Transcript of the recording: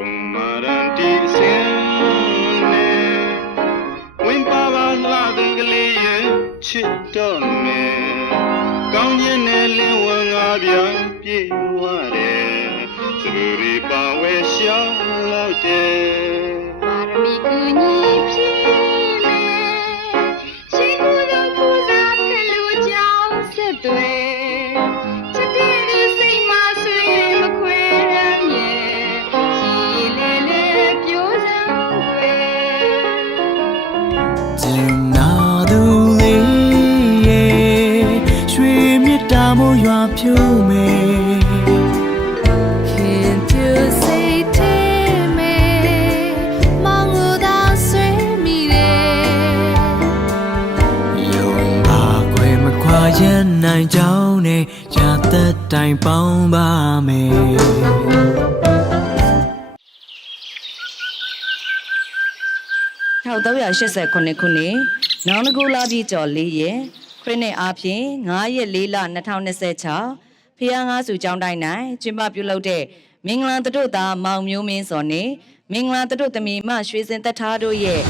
Omaranti sene Win baba la dingli ye chito me Kaung yin ne lin wen nga bian pi wa de Suri pa we xia lao de Parami ku ni phi me Shi ku dong pu za the lu jiao se dui Chit de de sai ma sui ma khwe ran ye Shi le le pyo zang dui ကျင်နာသူလေးရဲ့ရွှေမြတ်တာမို့ရွာဖြိုးမယ် ခင်ပြစိတ်ထဲမဲ့မောင်ကိုသာဆွေးမိတယ် ယုံပါခွေမခွာရနိုင်ကြောင်းနဲ့ရသက်တိုင်ပေါင်းပါမယ် 1389ခုနှစ်နောင်တကူလာပြည်ကျော်၄ရက်ခရစ်နှစ်အားဖြင့်9ရက်4လ2026ဖျားငါးစုကျောင်းတိုင်း၌ကျင်းပပြုလုပ်တဲ့မင်္ဂလာတတို့သားမောင်မျိုးမင်းစောနှင့်မင်္ဂလာတတို့သမီးမရွှေစင်သက်ထားတို့ရဲ့